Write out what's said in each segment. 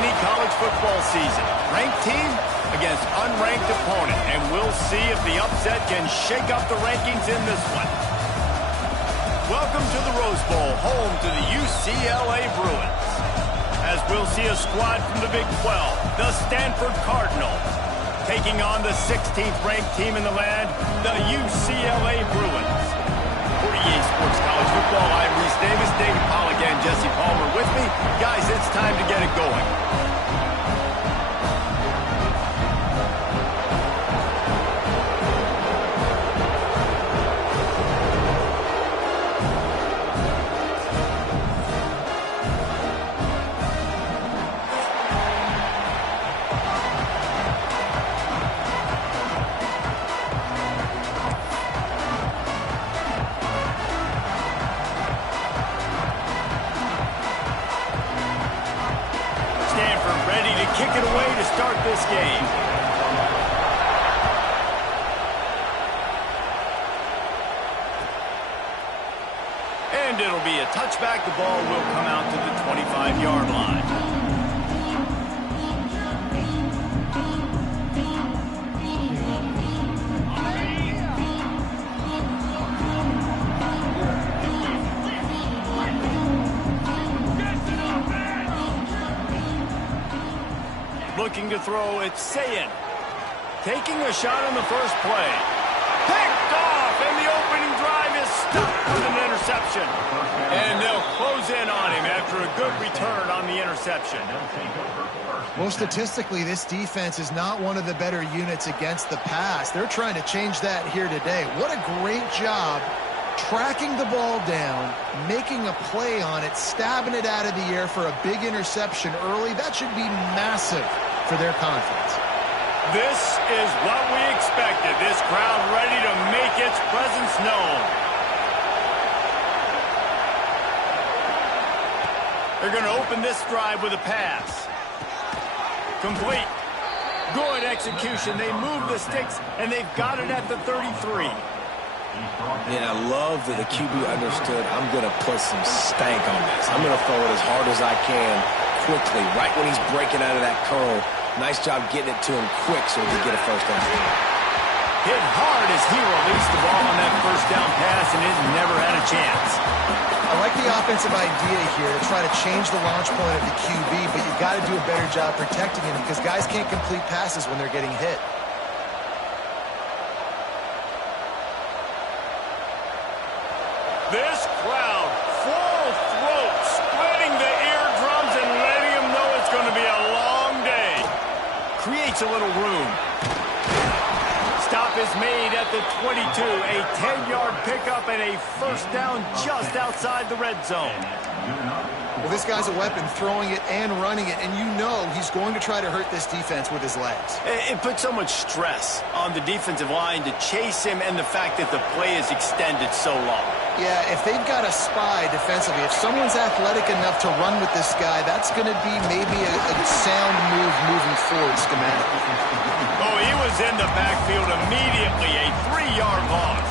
any college football season. Ranked team against unranked opponent, and we'll see if the upset can shake up the rankings in this one. Welcome to the Rose Bowl, home to the UCLA Bruins. As we'll see a squad from the Big 12, the Stanford Cardinals, taking on the 16th ranked team in the land, the UCLA Bruins. For EA Sports College Football, I'm Reese Davis, David Pollack, and Jesse Palmer with me. Guys, it's time to get it going. Kick it away to start this game. And it'll be a touchback. The ball will come out to the 25-yard line. Looking to throw, it's Sayin. Taking a shot on the first play. Picked off, and the opening drive is stopped with an interception. And they'll close in on him after a good return on the interception. Well, statistically, this defense is not one of the better units against the pass. They're trying to change that here today. What a great job tracking the ball down, making a play on it, stabbing it out of the air for a big interception early. That should be massive for their confidence. This is what we expected. This crowd ready to make its presence known. They're going to open this drive with a pass. Complete. Good execution. They move the sticks, and they've got it at the 33. Yeah, I love that the QB understood I'm going to put some stank on this. I'm going to throw it as hard as I can quickly, right when he's breaking out of that curl. Nice job getting it to him quick so he can get a first down. Hit hard as he released the ball on that first down pass, and it never had a chance. I like the offensive idea here to try to change the launch point of the QB, but you've got to do a better job protecting him because guys can't complete passes when they're getting hit. This crowd, full throat, splitting the eardrums and letting them know it's going to be a long day. Creates a little room. Stop is made at the 22. A 10-yard pickup and a first down just outside the red zone. Well, this guy's a weapon, throwing it and running it, and you know he's going to try to hurt this defense with his legs. It puts so much stress on the defensive line to chase him and the fact that the play is extended so long. Yeah, if they've got a spy defensively, if someone's athletic enough to run with this guy, that's going to be maybe a sound move moving forward schematically. Oh, he was in the backfield immediately, a 3-yard loss.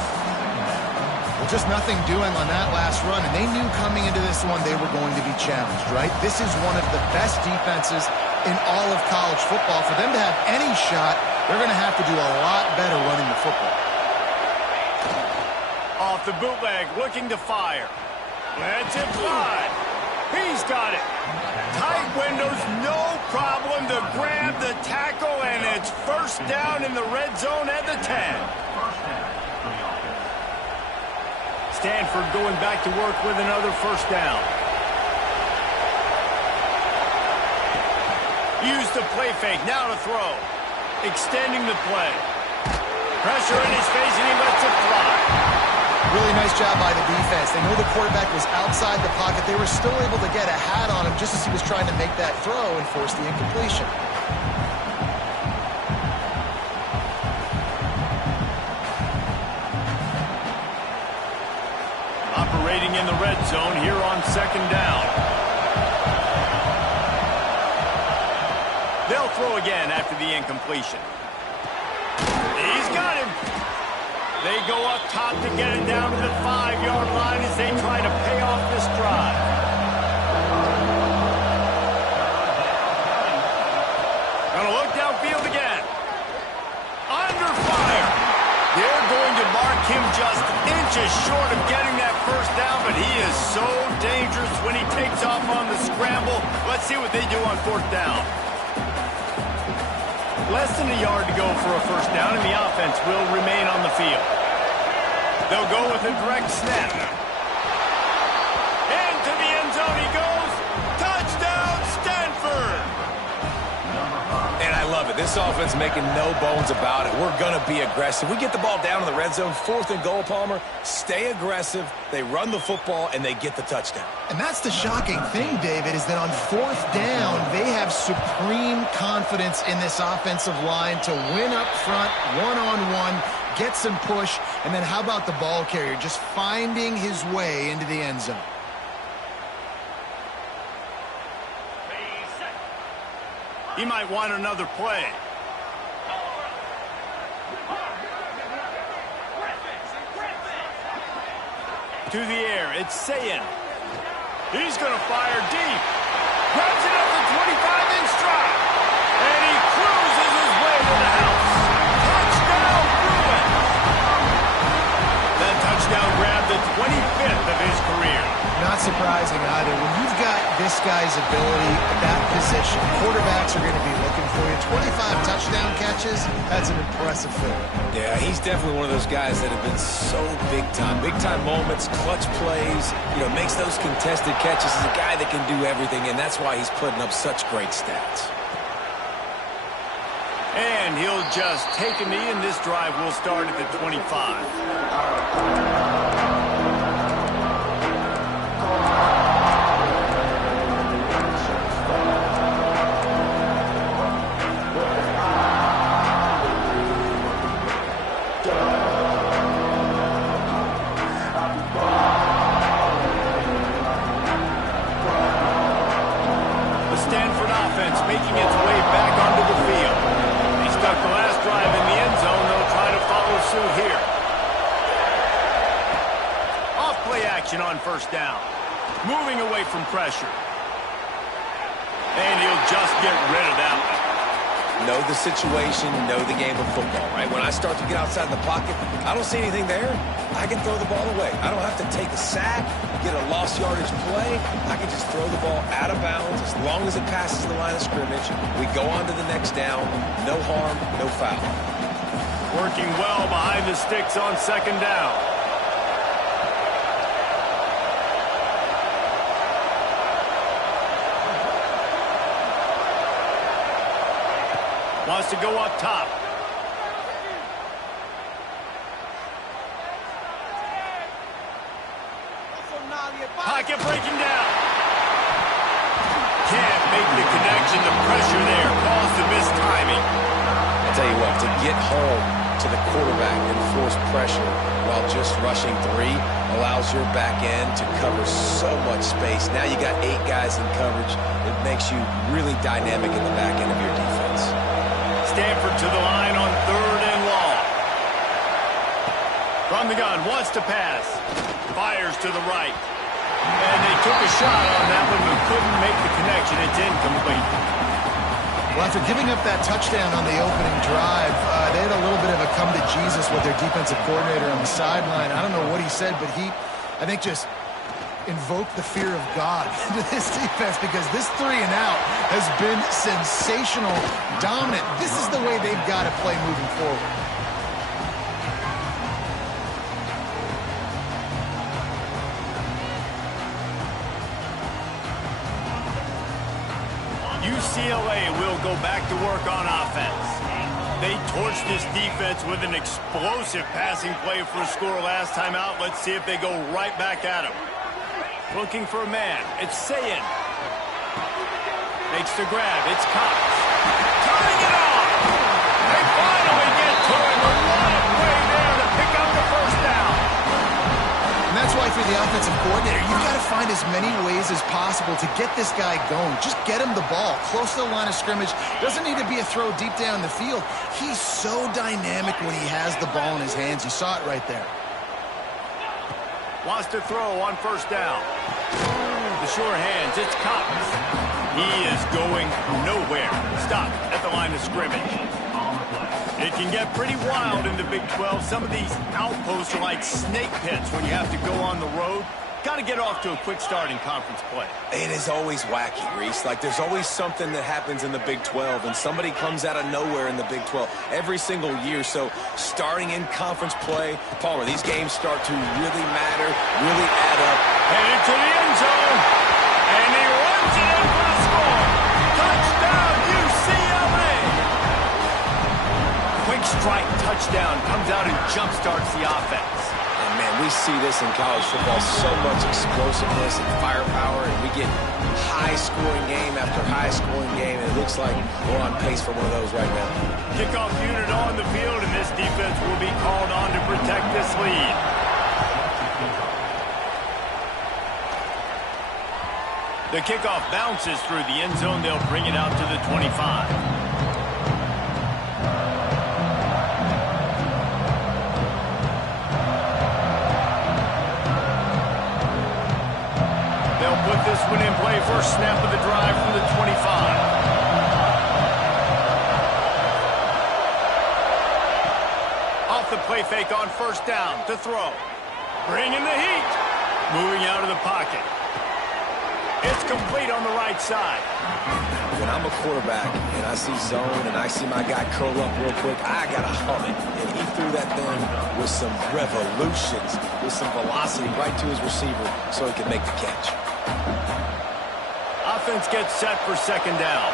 Well, just nothing doing on that last run, and they knew coming into this one they were going to be challenged, right? This is one of the best defenses in all of college football. For them to have any shot, they're going to have to do a lot better running the football. Off the bootleg, looking to fire. Let's it fly. He's got it. Tight windows, no problem to grab the tackle, and it's first down in the red zone at the 10. Stanford going back to work with another first down. Use the play fake, now to throw. Extending the play. Pressure in his face, and he lets it fly. Really nice job by the defense. They know the quarterback was outside the pocket. They were still able to get a hat on him just as he was trying to make that throw and force the incompletion. Operating in the red zone here on second down. They'll throw again after the incompletion. He's got him. They go up top to get it down to the 5-yard line as they try to pay off this drive. Let's see what they do on 4th down. Less than a yard to go for a 1st down, and the offense will remain on the field. They'll go with a direct snap. Into the end zone he goes. Touchdown, Stanford! And I love it. This offense making no bones about it. We're going to be aggressive. We get the ball down in the red zone, 4th and goal, Palmer. Stay aggressive. They run the football, and they get the touchdown. And that's the shocking thing, David, is that on 4th down, they have supreme confidence in this offensive line to win up front, one-on-one, get some push, and then how about the ball carrier just finding his way into the end zone? He might want another play. To the air, it's Sayin. He's going to fire deep. Grabs it at the 25 in stride. And he cruises his way to the house. Touchdown, Bruins! That touchdown grabbed the 25th of his career. Not surprising either. When you've got this guy's ability at that position, quarterbacks are going to be looking for you. 25 touchdown catches, that's an impressive feat. Yeah, he's definitely one of those guys that have been so big time. Big time moments, clutch plays, makes those contested catches. He's a guy that can do everything, and that's why he's putting up such great stats. And he'll just take a knee, and this drive will start at the 25. Making its way back onto the field. They stuck the last drive in the end zone. They'll try to follow suit here. Off play action on 1st down. Moving away from pressure. And he'll just get rid of that one. Know the situation, know the game of football, right? When I start to get outside the pocket, I don't see anything there. I can throw the ball away. I don't have to take a sack, get a lost yardage play. I can just throw the ball out of bounds as long as it passes the line of scrimmage. We go on to the next down. No harm, no foul. Working well behind the sticks on 2nd down. Wants to go up top. Pocket breaking down. Can't make the connection. The pressure there caused the missed timing. I'll tell you what, to get home to the quarterback and force pressure while just rushing 3 allows your back end to cover so much space. Now you got 8 guys in coverage. It makes you really dynamic in the back end of your defense. Stanford to the line on 3rd and long. From the gun, wants to pass. Fires to the right. And they took a shot on that one, but couldn't make the connection. It's incomplete. Well, after giving up that touchdown on the opening drive, they had a little bit of a come to Jesus with their defensive coordinator on the sideline. I don't know what he said, but he, I think, just invoked the fear of God into this defense, because this 3 and out has been sensational, dominant. This is the way they've got to play moving forward. UCLA will go back to work on offense. They torched this defense with an explosive passing play for a score last time out. Let's see if they go right back at him. Looking for a man. It's Sayin. Makes the grab. It's Cox. Turning it on. They finally get to him. A lot of play there to pick up the 1st down. And that's why for the offensive coordinator, you've got to find as many ways as possible to get this guy going. Just get him the ball close to the line of scrimmage. Doesn't need to be a throw deep down the field. He's so dynamic when he has the ball in his hands. You saw it right there. Wants to throw on 1st down. The sure hands, it's Cox. He is going nowhere. Stop at the line of scrimmage. It can get pretty wild in the Big 12. Some of these outposts are like snake pits when you have to go on the road. got to get off to a quick start in conference play. It is always wacky, Reese. Like, there's always something that happens in the Big 12, and somebody comes out of nowhere in the Big 12 every single year. So starting in conference play, Palmer, these games start to really matter, really add up. Headed to the end zone, and he runs it in for the score. Touchdown, UCLA! Quick strike touchdown comes out and jump-starts the offense. And, man, we see this in college football, so much explosiveness and firepower, and we get high-scoring game after high-scoring game, and it looks like we're on pace for one of those right now. Kickoff unit on the field, and this defense will be called on to protect this lead. The kickoff bounces through the end zone. They'll bring it out to the 25. Put this one in play, first snap of the drive from the 25. Off the play fake on first down to throw. Bringing the heat. Moving out of the pocket. It's complete on the right side. When I'm a quarterback and I see zone and I see my guy curl up real quick, I got to hum it. And he threw that thing with some revolutions, with some velocity right to his receiver so he could make the catch. Offense gets set for second down.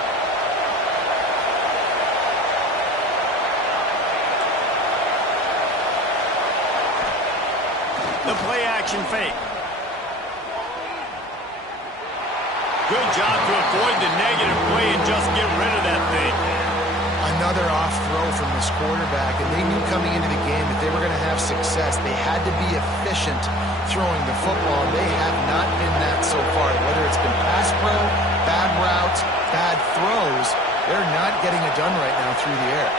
The play action fake. Good job to avoid the negative play and just get rid of that thing. Another off throw from this quarterback, and they knew coming into the game that they were going to have success. They had to be efficient throwing the football, and they have not been that so far. Whether it's been pass pro, bad routes, bad throws, they're not getting it done right now through the air.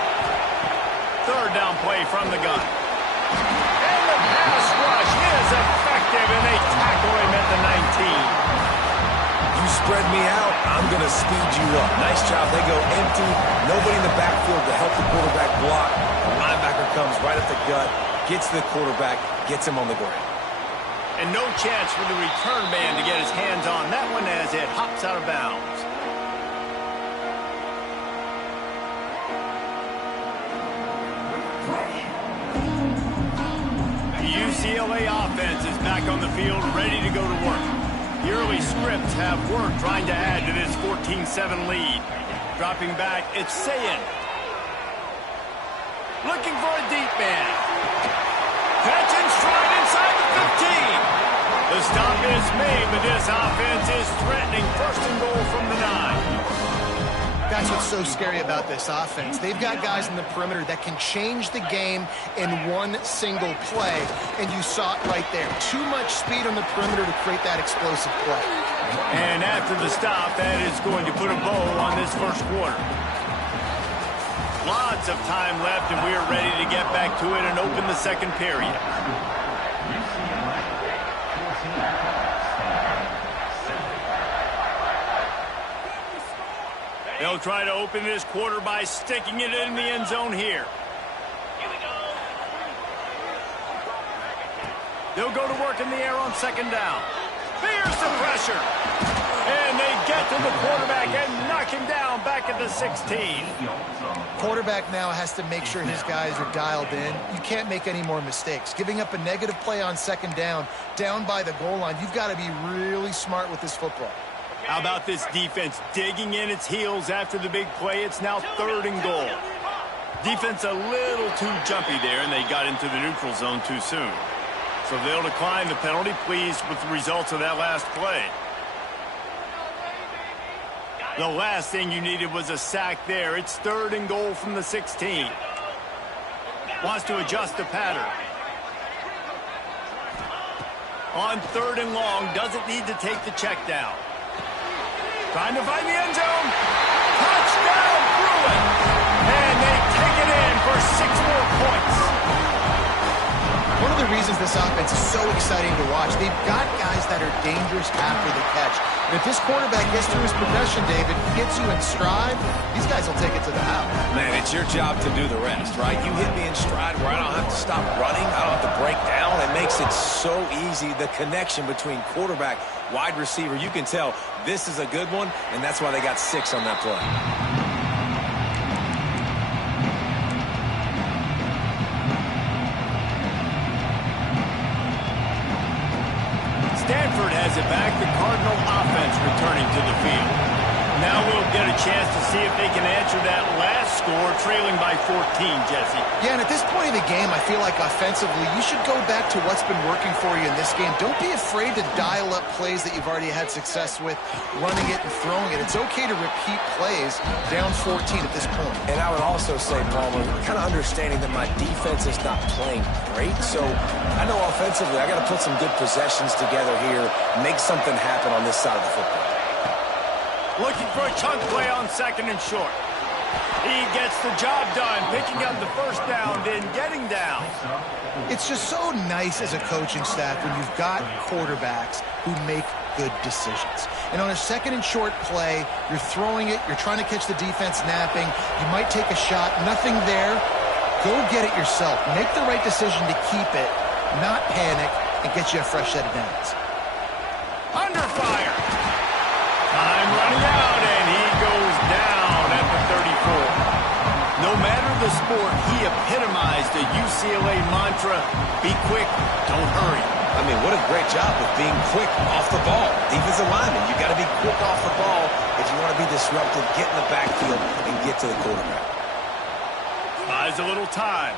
Third down play from the gun. And the pass rush is effective, and they tackle him at the 19. You spread me out, I'm going to speed you up. Nice job. They go empty. Nobody in the backfield to help the quarterback block. The linebacker comes right at the gut, gets the quarterback, gets him on the ground. And no chance for the return man to get his hands on that one as it hops out of bounds. The UCLA offense is back on the field, ready to go to work. The early scripts have worked trying to add to this 14-7 lead. Dropping back, it's Sayin. Looking for a deep man. Catch and stride inside the 15. The stop is made, but this offense is threatening first and goal from the 9. That's what's so scary about this offense. They've got guys in the perimeter that can change the game in one single play, and you saw it right there. Too much speed on the perimeter to create that explosive play. And after the stop, that is going to put a bow on this first quarter. Lots of time left, and we are ready to get back to it and open the second period. They'll try to open this quarter by sticking it in the end zone here. They'll go to work in the air on second down. Fears the pressure. And they get to the quarterback and knock him down back at the 16. Quarterback now has to make sure his guys are dialed in. You can't make any more mistakes. Giving up a negative play on second down by the goal line, you've got to be really smart with this football. How about this defense digging in its heels after the big play? It's now third and goal. Defense a little too jumpy there, and they got into the neutral zone too soon. So they'll decline the penalty, pleased with the results of that last play. The last thing you needed was a sack there. It's third and goal from the 16. Wants to adjust the pattern. On third and long, doesn't need to take the check down. Trying to find the end zone. Touchdown, Bruin. And they take it in for 6 more points. One of of the reasons this offense is so exciting to watch. They've got guys that are dangerous after the catch. And if this quarterback gets through his progression, David, gets you in stride, these guys will take it to the house. Man, it's your job to do the rest, right? You hit me in stride where I don't have to stop running. I don't have to break down. It makes it so easy. The connection between quarterback, wide receiver, you can tell this is a good one, and that's why they got 6 on that play. Stanford has it back. The Cardinal offense returning to the field. Now we'll get a chance to see if they can answer that last score, trailing by 14, Jesse. Yeah, and at this point of the game, I feel like offensively, you should go back to what's been working for you in this game. Don't be afraid to dial up plays that you've already had success with, running it and throwing it. It's okay to repeat plays down 14 at this point. And I would also say, Palmer, kind of understanding that my defense is not playing great. So I know offensively, I got to put some good possessions together here, make something happen on this side of the football. Looking for a chunk play on 2nd and short. He gets the job done, picking up the first down, then getting down. It's just so nice as a coaching staff when you've got quarterbacks who make good decisions. And on a 2nd and short play, you're throwing it, you're trying to catch the defense napping, you might take a shot, nothing there. Go get it yourself. Make the right decision to keep it, not panic, and get you a fresh set of downs. Under fire. Time running out, and he goes down at the 34. No matter the sport, he epitomized the UCLA mantra, be quick, don't hurry. I mean, what a great job of being quick off the ball. Defensive lineman, you got to be quick off the ball if you want to be disruptive, get in the backfield, and get to the quarterback. Buys a little time.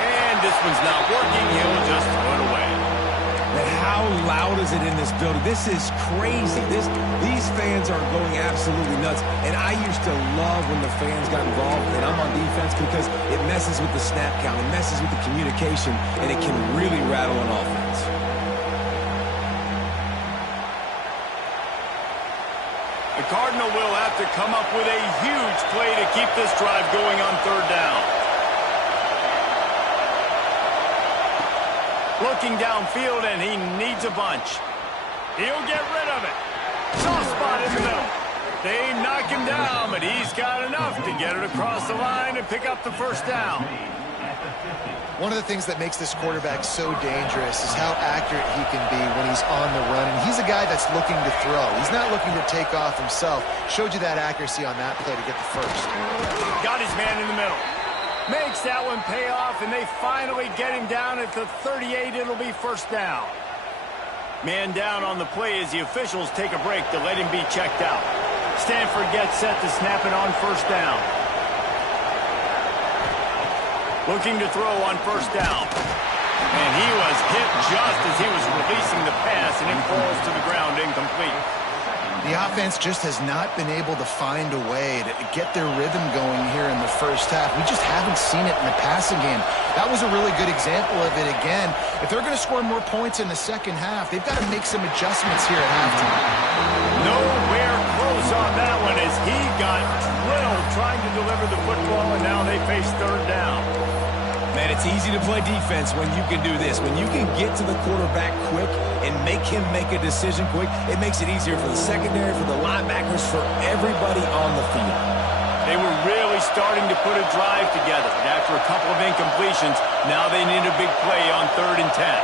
And this one's not working. He'll just throw it away. And how loud is it in this building? This is crazy. These fans are going absolutely nuts. And I used to love when the fans got involved, and I'm on defense, because it messes with the snap count, it messes with the communication, and it can really rattle an offense. The Cardinal will have to come up with a huge play to keep this drive going on 3rd down. Looking downfield, and he needs a bunch. He'll get rid of it. Soft spot in the middle. They knock him down, but he's got enough to get it across the line and pick up the first down. One of the things that makes this quarterback so dangerous is how accurate he can be when he's on the run. And he's a guy that's looking to throw. He's not looking to take off himself. Showed you that accuracy on that play to get the first. Got his man in the middle. Makes that one pay off, and they finally get him down at the 38. It'll be first down. Man down on the play as the officials take a break to let him be checked out. Stanford gets set to snap it on first down. Looking to throw on first down. And he was hit just as he was releasing the pass, and it falls to the ground incomplete. The offense just has not been able to find a way to get their rhythm going here in the first half. We just haven't seen it in the passing game. That was a really good example of it again. If they're going to score more points in the second half, they've got to make some adjustments here at halftime. Nowhere close on that one as he got drilled trying to deliver the football, and now they face 3rd down. Man, it's easy to play defense when you can do this. When you can get to the quarterback quick and make him make a decision quick, it makes it easier for the secondary, for the linebackers, for everybody on the field. They were really starting to put a drive together. And after a couple of incompletions, now they need a big play on 3rd and 10.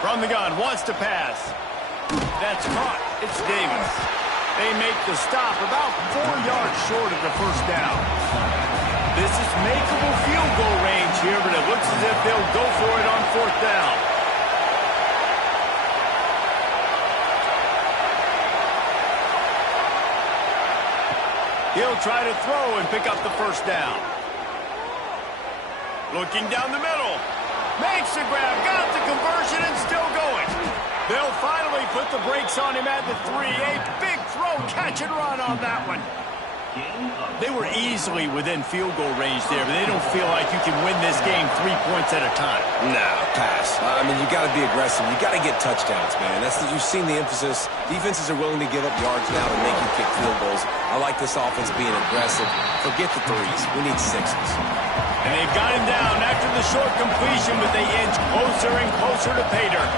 From the gun, wants to pass. That's caught. It's Davis. They make the stop about 4 yards short of the first down. This is makeable field goal range here, but it looks as if they'll go for it on 4th down. He'll try to throw and pick up the first down. Looking down the middle. Makes the grab, got the conversion, and still going. They'll finally put the brakes on him at the 3. A big throw, catch and run on that one. They were easily within field goal range there, but they don't feel like you can win this game 3 points at a time. No, pass. I mean, you got to be aggressive. You got to get touchdowns, man. You've seen the emphasis. Defenses are willing to give up yards now to make you kick field goals. I like this offense being aggressive. Forget the threes. We need sixes. And they've got him down after the short completion, but they inch closer and closer to pay dirt.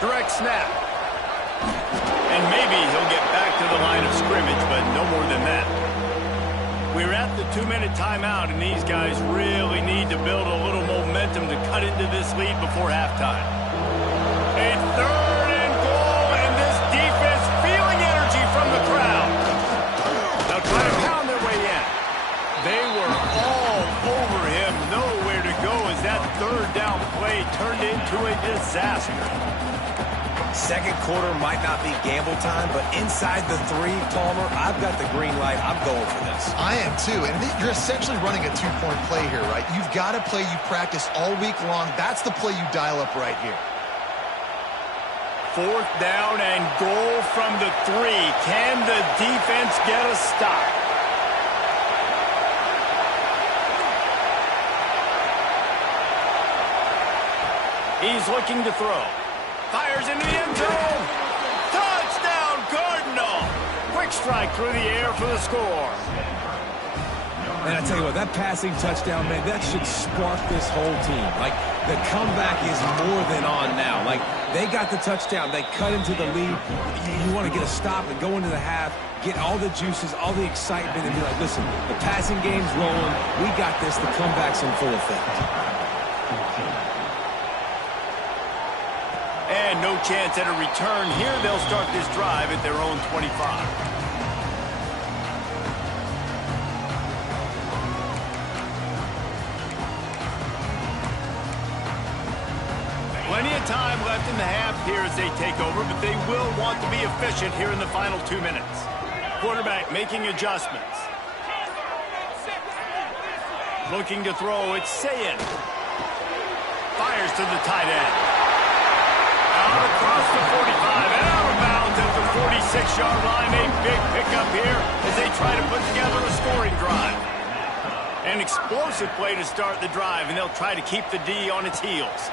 Direct snap. And maybe he'll get back to the line of scrimmage, but no more than that. We're at the 2-minute timeout, and these guys really need to build a little momentum to cut into this lead before halftime. A 3rd and goal, and this defense feeling energy from the crowd. They'll try to pound their way in. They were all over him, nowhere to go as that 3rd down play turned into a disaster. Second quarter might not be gamble time, but inside the 3, Palmer, I've got the green light. I'm going for this. I am too, and you're essentially running a 2-point play here, right? You've got a play you practice all week long. That's the play you dial up right here. 4th down and goal from the 3. Can the defense get a stop? He's looking to throw. Fires into the end zone. Touchdown, Cardinal. Quick strike through the air for the score. And I tell you what, that passing touchdown, man, that should spark this whole team. Like, the comeback is more than on now. Like, they got the touchdown. They cut into the lead. You want to get a stop and go into the half, get all the juices, all the excitement, and be like, listen, the passing game's rolling. We got this. The comeback's in full effect. And no chance at a return here. They'll start this drive at their own 25. Plenty of time left in the half here as they take over, but they will want to be efficient here in the final 2 minutes. Quarterback making adjustments. Looking to throw, it's Sayin. Fires to the tight end. Out across the 45 and out of bounds at the 46-yard line. A big pickup here as they try to put together a scoring drive. An explosive play to start the drive, and they'll try to keep the D on its heels.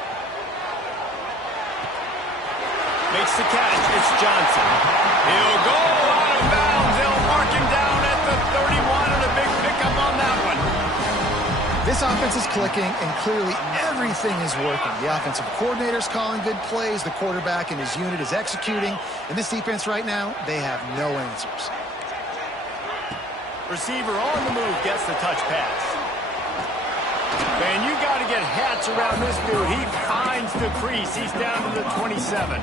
Makes the catch. It's Johnson. He'll go out of bounds. They'll mark him down at the 31, and a big pickup on that one. This offense is clicking, and clearly everything is working. The offensive coordinator's calling good plays. The quarterback and his unit is executing. And this defense right now, they have no answers. Receiver on the move gets the touch pass. Man, you got to get hats around this dude. He finds the crease. He's down to the 27.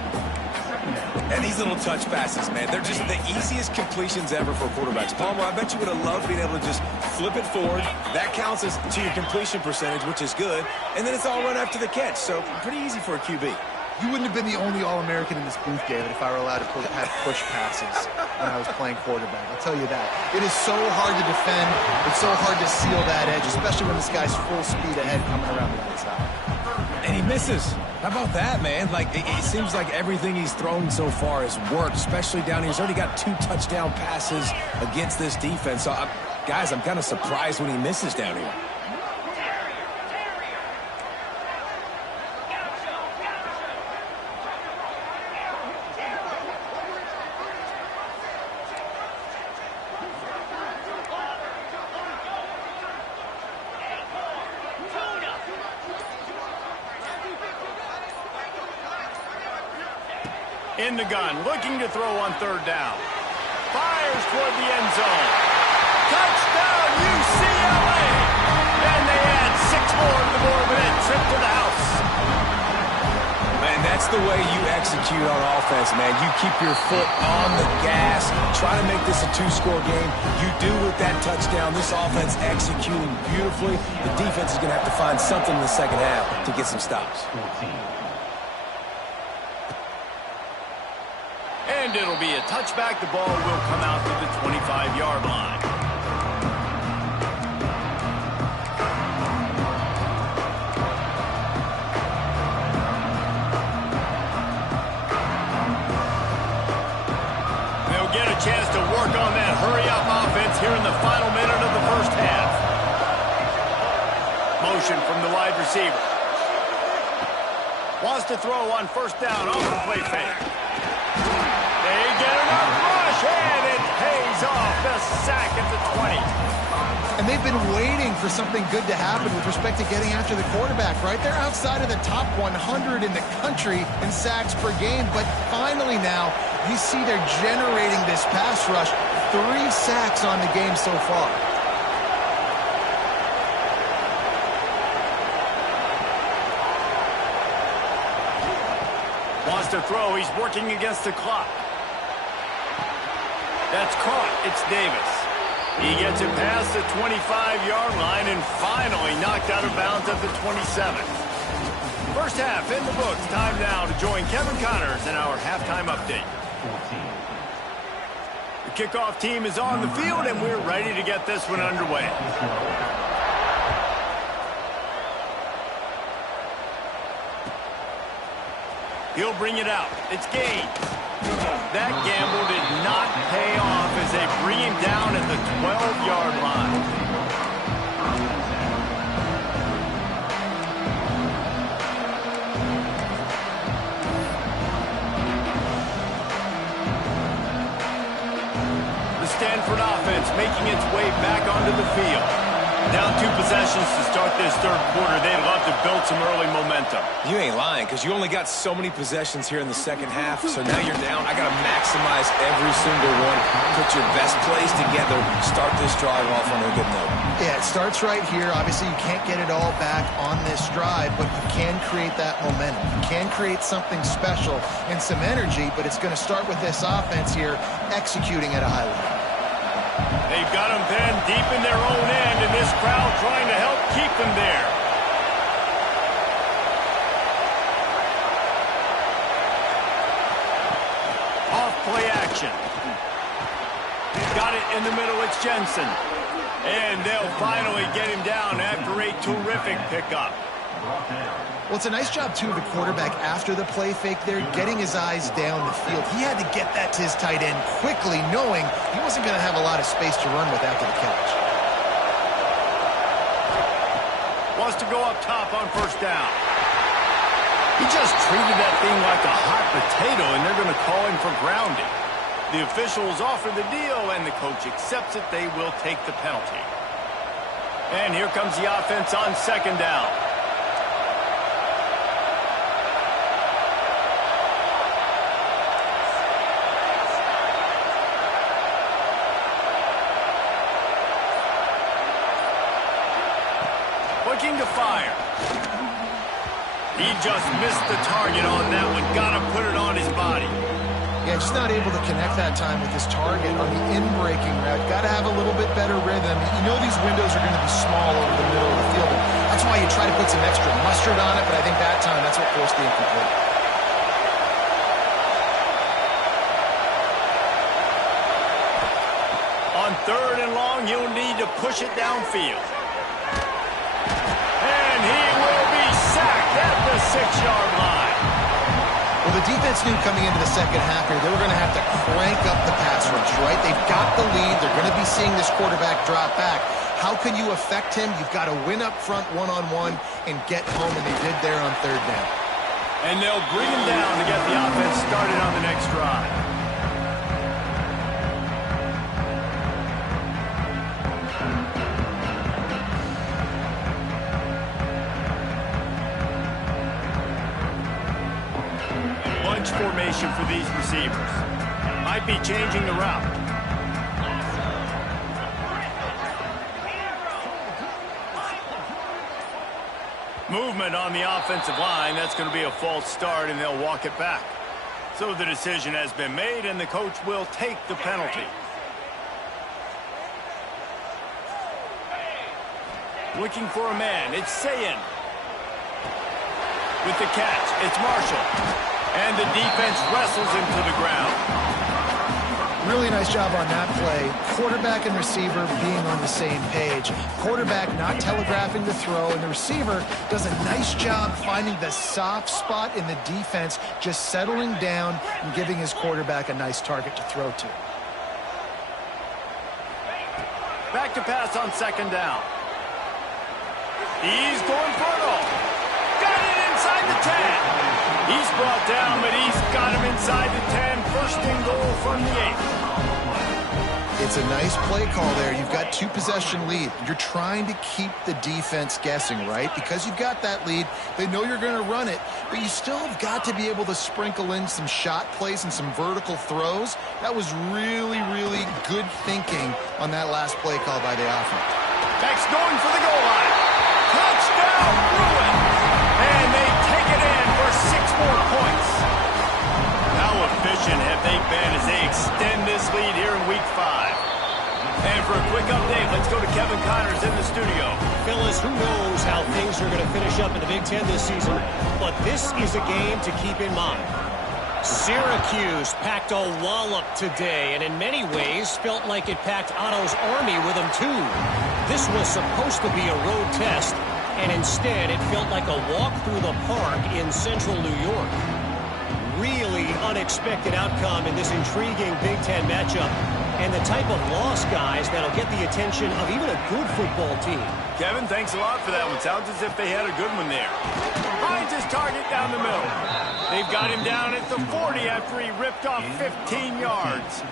And these little touch passes, man, they're just the easiest completions ever for quarterbacks. Palmer, I bet you would have loved being able to just flip it forward. That counts as to your completion percentage, which is good. And then it's all run after the catch. So pretty easy for a QB. You wouldn't have been the only All-American in this booth, David, if I were allowed to have push passes when I was playing quarterback. I'll tell you that. It is so hard to defend. It's so hard to seal that edge, especially when this guy's full speed ahead coming around the outside. And he misses. How about that, man? Like, it seems like everything he's thrown so far has worked, especially down here. He's already got 2 touchdown passes against this defense. So, guys, I'm kind of surprised when he misses down here. In the gun, looking to throw on 3rd down. Fires toward the end zone. Touchdown, UCLA! And they add 6 more to the board with a trip to the house. Man, that's the way you execute on offense, man. You keep your foot on the gas, try to make this a 2-score game. You do with that touchdown. This offense executing beautifully. The defense is going to have to find something in the second half to get some stops. And And it'll be a touchback. The ball will come out to the 25-yard line. They'll get a chance to work on that hurry-up offense here in the final minute of the first half. Motion from the wide receiver. Wants to throw on first down off the play fake. They get enough rush, and it pays off. The sack at the 20. And they've been waiting for something good to happen with respect to getting after the quarterback, right? They're outside of the top 100 in the country in sacks per game, but finally now you see they're generating this pass rush. 3 sacks on the game so far. Wants to throw. He's working against the clock. That's caught. It's Davis. He gets it past the 25-yard line and finally knocked out of bounds at the 27. First half in the books. Time now to join Kevin Connors in our halftime update. The kickoff team is on the field, and we're ready to get this one underway. He'll bring it out. It's Gaines. That gamble did not pay off as they bring him down at the 12-yard line. The Stanford offense making its way back onto the field. Down 2 possessions to start this third quarter. They'd love to build some early momentum. You ain't lying, because you only got so many possessions here in the second half, so now you're down. I got to maximize every single one. Put your best plays together. Start this drive off on a good note. Yeah, it starts right here. Obviously, you can't get it all back on this drive, but you can create that momentum. You can create something special and some energy, but it's going to start with this offense here executing at a high level. They've got them then deep in their own end, and this crowd trying to help keep them there. Off play action. Got it in the middle. It's Jensen. And they'll finally get him down after a terrific pickup. Well, it's a nice job, too, of the quarterback after the play fake there, getting his eyes down the field. He had to get that to his tight end quickly, knowing he wasn't going to have a lot of space to run with after the catch. Wants to go up top on first down. He just treated that thing like a hot potato, and they're going to call him for grounding. The officials offer the deal, and the coach accepts it. They will take the penalty. And here comes the offense on second down. Looking to fire. He just missed the target on that one. Got to put it on his body. Yeah, just not able to connect that time with his target on the in-breaking route. Got to have a little bit better rhythm. You know these windows are going to be small over the middle of the field. That's why you try to put some extra mustard on it, but I think that time that's what forced the incomplete. On third and long, you'll need to push it downfield. And he will be sacked at the 6-yard line. Well, the defense knew coming into the second half here they were going to have to crank up the pass rush, right? They've got the lead. They're going to be seeing this quarterback drop back. How can you affect him? You've got to win up front one-on-one and get home, and they did there on third down. And they'll bring him down to get the offense started on the next drive. Formation for these receivers. Might be changing the route. Movement on the offensive line. That's going to be a false start, and they'll walk it back. So the decision has been made, and the coach will take the penalty. Looking for a man. It's Sayin. With the catch, it's Marshall. And the defense wrestles him to the ground. Really nice job on that play. Quarterback and receiver being on the same page. Quarterback not telegraphing the throw, and the receiver does a nice job finding the soft spot in the defense, just settling down and giving his quarterback a nice target to throw to. Back to pass on second down. He's going for it all. Got it inside the 10. He's brought down, but he's got him inside the 10. First and goal from the 8. It's a nice play call there. You've got 2-possession lead. You're trying to keep the defense guessing, right? Because you've got that lead, they know you're going to run it, but you still have got to be able to sprinkle in some shot plays and some vertical throws. That was really, really good thinking on that last play call by the offense. Beck's going for the goal line. Touchdown, Bruin! And they take it in for 6 more points. How efficient have they been as they extend this lead here in Week 5? And for a quick update, let's go to Kevin Connors in the studio. Phyllis, who knows how things are going to finish up in the Big Ten this season, but this is a game to keep in mind. Syracuse packed a wallop today, and in many ways felt like it packed Otto's Army with them too. This was supposed to be a road test, and instead it felt like a walk through the park in central New York. Really unexpected outcome in this intriguing Big Ten matchup, and the type of loss, guys, that'll get the attention of even a good football team. Kevin, thanks a lot for that one. Sounds as if they had a good one there. Finds his target down the middle. They've got him down at the 40 after he ripped off 15 yards.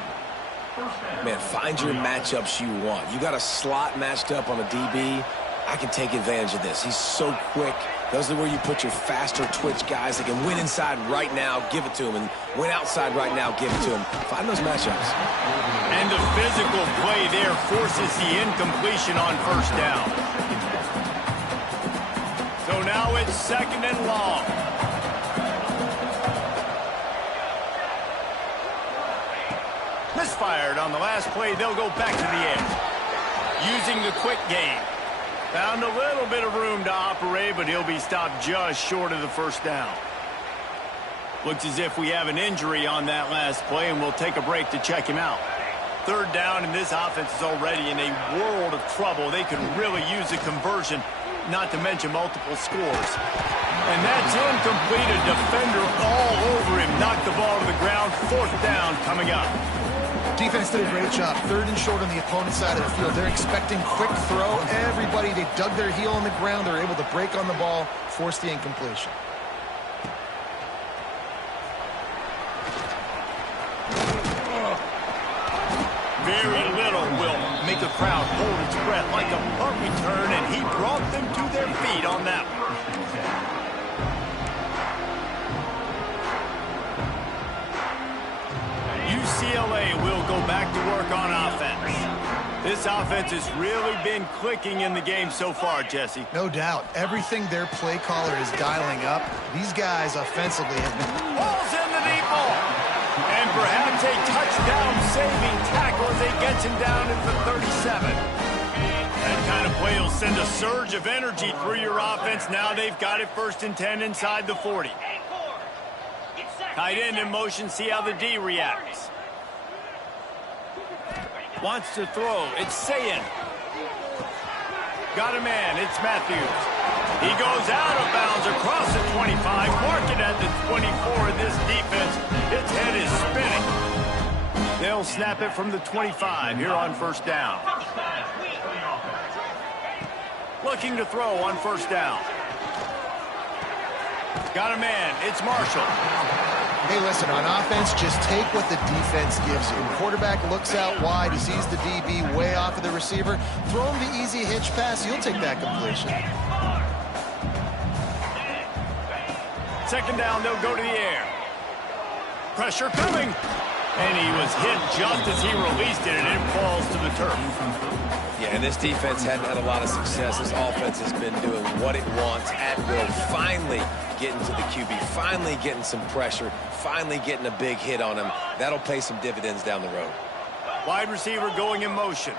Man, find your matchups you want. You got a slot matched up on a DB. I can take advantage of this. He's so quick. Those are where you put your faster twitch guys that can win inside right now, give it to him, and win outside right now, give it to him. Find those matchups. And the physical play there forces the incompletion on first down. So now it's second and long. Misfired on the last play. They'll go back to the edge. Using the quick game. Found a little bit of room to operate, but he'll be stopped just short of the first down. Looks as if we have an injury on that last play, and we'll take a break to check him out. Third down, and this offense is already in a world of trouble. They could really use a conversion, not to mention multiple scores. And that's incomplete. A defender all over him. Knocked the ball to the ground. Fourth down coming up. Defense did a great job. Third and short on the opponent's side of the field. They're expecting quick throw. Everybody, they dug their heel on the ground. They're able to break on the ball, force the incompletion. Very little will make a crowd hold its breath like a punt return, and he brought them to their feet on that one. UCLA will go back to work on offense. This offense has really been clicking in the game so far, Jesse. No doubt. Everything their play caller is dialing up, these guys offensively have been... Ball's in the deep ball. And perhaps a touchdown-saving tackle as he gets him down at the 37. That kind of play will send a surge of energy through your offense. Now they've got it first and 10 inside the 40. Tight end in motion, see how the D reacts. Wants to throw, it's Sayin. Got a man, it's Matthews. He goes out of bounds across the 25, mark it at the 24 in this defense. Its head is spinning. They'll snap it from the 25 here on first down. Looking to throw on first down. Got a man, it's Marshall. Hey, listen, on offense, just take what the defense gives you. Quarterback looks out wide, he sees the DB way off of the receiver. Throw him the easy hitch pass, you'll take that completion. Second down, they'll go to the air. Pressure coming. And he was hit just as he released it, and it falls to the turf. Yeah, and this defense hadn't had a lot of success. This offense has been doing what it wants at will. Finally getting to the QB, finally getting some pressure, finally getting a big hit on him. That'll pay some dividends down the road. Wide receiver going in motion.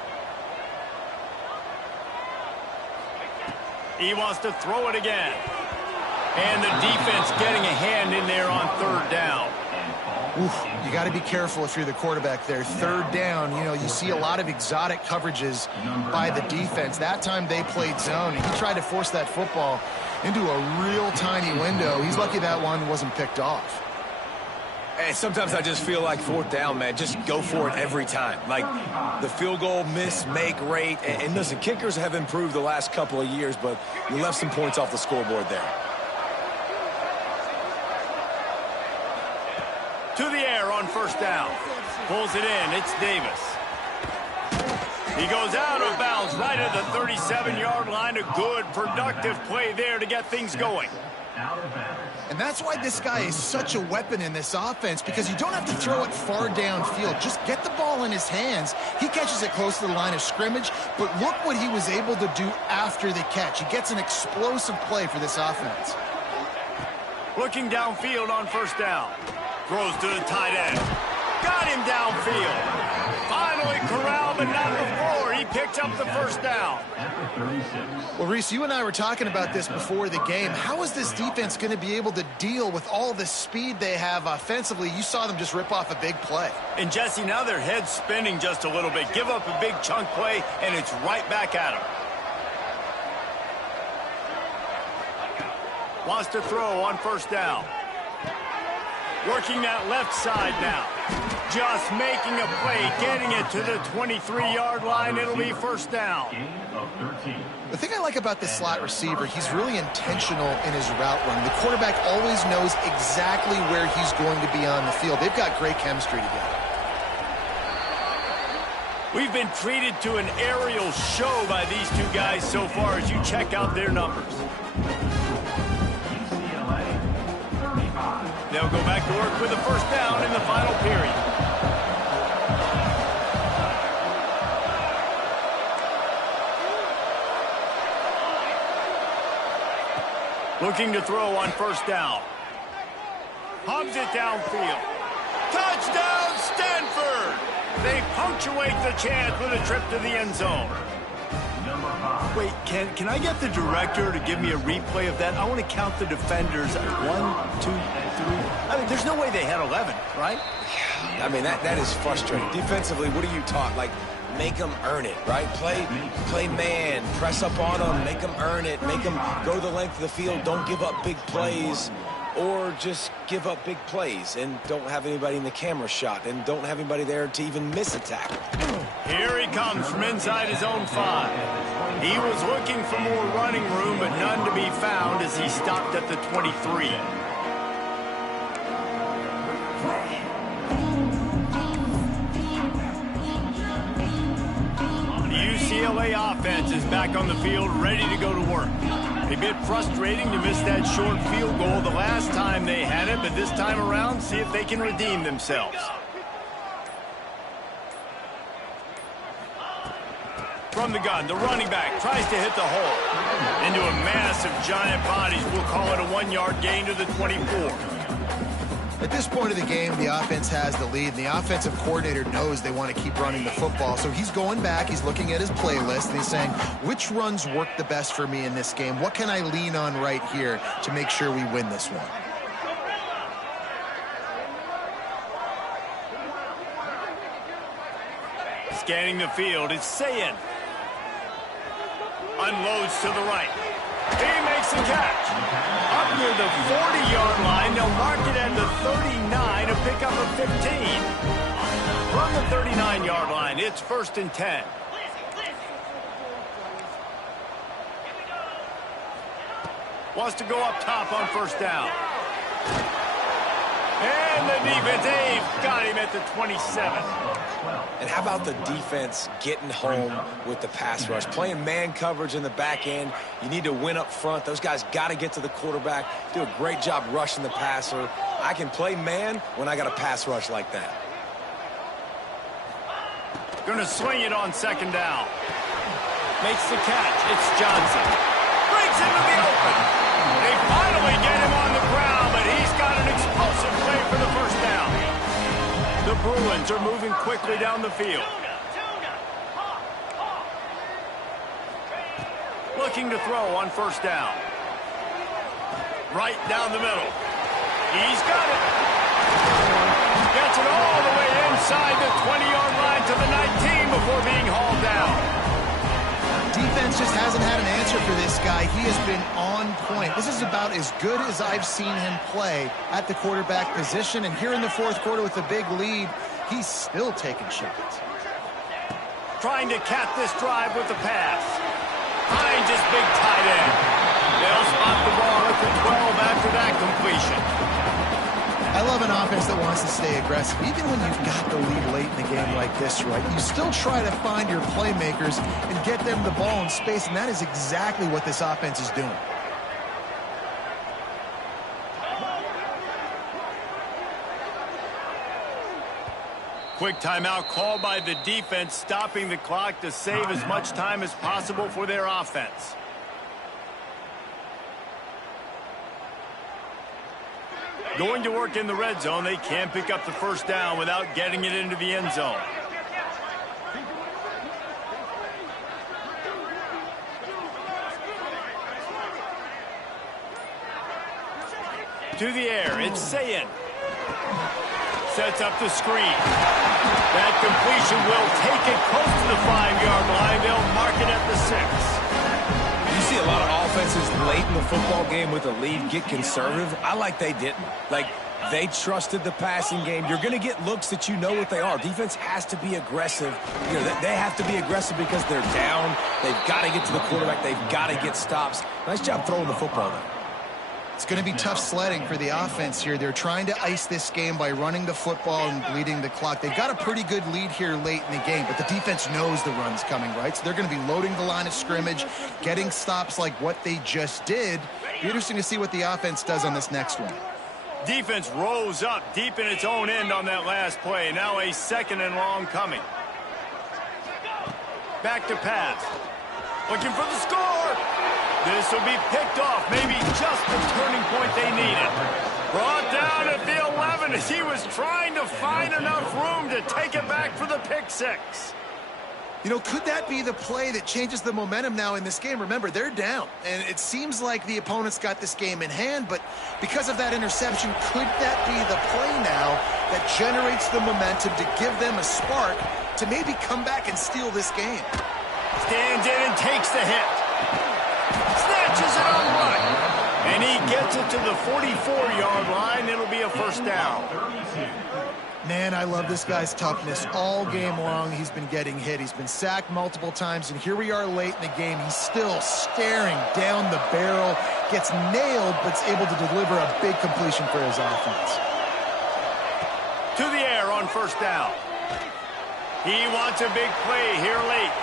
He wants to throw it again. And the defense getting a hand in there on third down. Oof, you got to be careful if you're the quarterback there. Third down, you know, you see a lot of exotic coverages by the defense. That time they played zone, and he tried to force that football into a real tiny window. He's lucky that one wasn't picked off. And sometimes I just feel like fourth down, man, just go for it every time. Like the field goal, miss, make rate. And listen, kickers have improved the last couple of years, but you left some points off the scoreboard there. To the air on first down. Pulls it in. It's Davis. He goes out of bounds right at the 37-yard line. A good, productive play there to get things going. And that's why this guy is such a weapon in this offense, because you don't have to throw it far downfield. Just get the ball in his hands. He catches it close to the line of scrimmage, but look what he was able to do after the catch. He gets an explosive play for this offense. Looking downfield on first down. Throws to the tight end. Got him downfield. Finally corralled, but not before. He picked up the first down. Well, Reese, you and I were talking about this before the game. How is this defense going to be able to deal with all the speed they have offensively? You saw them just rip off a big play. And, Jesse, now their head's spinning just a little bit. Give up a big chunk play, and it's right back at them. Wants to throw on first down. Working that left side now. Just making a play, getting it to the 23-yard line. It'll be first down. The thing I like about this slot receiver, he's really intentional in his route run. The quarterback always knows exactly where he's going to be on the field. They've got great chemistry together. We've been treated to an aerial show by these two guys so far as you check out their numbers. They'll go back to work with the first down in the final period. Looking to throw on first down. Hubs it downfield. Touchdown, Stanford! They punctuate the chance with a trip to the end zone. Wait, can I get the director to give me a replay of that? I want to count the defenders. 1, 2, 3. I mean, there's no way they had 11, right? I mean, that is frustrating. Defensively, what are you taught? Like, make them earn it, right? Play man, press up on them, make them earn it, make them go the length of the field, don't give up big plays, or just give up big plays and don't have anybody in the camera shot and don't have anybody there to even miss a tackle. Here he comes from inside his own 5. He was looking for more running room, but none to be found as he stopped at the 23. UCLA offense is back on the field, ready to go to work. A bit frustrating to miss that short field goal the last time they had it, but this time around, see if they can redeem themselves. From the gun, the running back tries to hit the hole. Into a massive giant bodies, we'll call it a 1-yard gain to the 24. At this point of the game, the offense has the lead, and the offensive coordinator knows they want to keep running the football. So he's going back, he's looking at his playlist, and he's saying, which runs work the best for me in this game? What can I lean on right here to make sure we win this one? Scanning the field, it's Sayin. Unloads to the right. He makes the catch. Up near the 40-yard line, they'll mark it at the 39, a pickup of 15. From the 39-yard line, it's 1st and 10. Wants to go up top on first down. And the defense, they've got him at the 27. And how about the defense getting home with the pass rush? Playing man coverage in the back end. You need to win up front. Those guys got to get to the quarterback. Do a great job rushing the passer. I can play man when I got a pass rush like that. Going to swing it on second down. Makes the catch. It's Johnson. Breaks into the open. They finally get him on the ground, but he's got an explosive play for the first down. The Bruins are moving quickly down the field. Looking to throw on first down. right down the middle. He's got it. Gets it all the way inside the 20-yard line to the 19 before being hauled down. Defense just hasn't had an answer for this guy. He has been on point. This is about as good as I've seen him play at the quarterback position. And here in the fourth quarter with a big lead, he's still taking shots. Trying to cap this drive with the pass. Finds his big tight end. They'll spot the ball at the 12 after that completion. I love an offense that wants to stay aggressive. Even when you've got the lead late in the game like this, right, you still try to find your playmakers and get them the ball in space, and that is exactly what this offense is doing. Quick timeout called by the defense, stopping the clock to save as much time as possible for their offense. Going to work in the red zone, they can't pick up the first down without getting it into the end zone. To the air, it's Sayin. Sets up the screen. That completion will take it close to the 5-yard line. They'll mark it at the 6. You see a lot of offenses late in the football game with a lead get conservative. I like they didn't. Like, they trusted the passing game. You're going to get looks that you know what they are. Defense has to be aggressive. You know, they have to be aggressive because they're down. They've got to get to the quarterback. They've got to get stops. Nice job throwing the football there. It's going to be tough sledding for the offense here. They're trying to ice this game by running the football and bleeding the clock. They've got a pretty good lead here late in the game, but the defense knows the run's coming, right? So they're going to be loading the line of scrimmage, getting stops like what they just did. Be interesting to see what the offense does on this next one. Defense rose up deep in its own end on that last play. Now a 2nd and long coming. Back to pass. Looking for the score. This will be picked off. Maybe just the turning point they needed. Brought down at the 11 as he was trying to find enough room to take it back for the pick 6. You know, could that be the play that changes the momentum now in this game? Remember, they're down, and it seems like the opponent's got this game in hand, but because of that interception, could that be the play now that generates the momentum to give them a spark to maybe come back and steal this game? Stands in and takes the hit. Snatches it on one. And he gets it to the 44-yard line. It'll be a first down. Man, I love this guy's toughness. All game long, he's been getting hit. He's been sacked multiple times, and here we are late in the game. He's still staring down the barrel, gets nailed, but is able to deliver a big completion for his offense. To the air on first down. He wants a big play here late.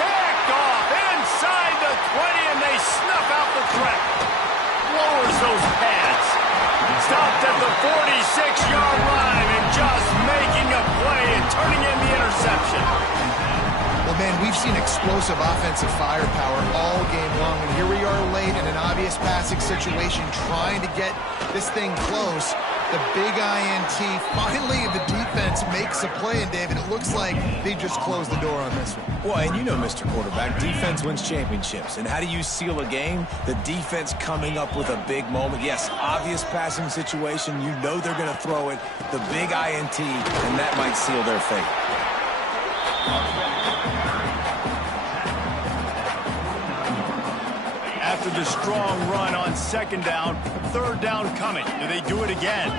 Picked off inside the 20, and they snuff out the threat. Lowers those pads. Stopped at the 46-yard line and just making a play and turning in the interception. Well, man, we've seen explosive offensive firepower all game long, and here we are late in an obvious passing situation trying to get this thing close. The big INT. Finally, the defense makes a play, and David, it looks like they just closed the door on this one. Well, and you know, Mr. Quarterback, defense wins championships. And how do you seal a game? The defense coming up with a big moment. Yes, obvious passing situation. You know they're going to throw it. The big INT, and that might seal their fate. After the strong run on second down, third down coming. Do they do it again?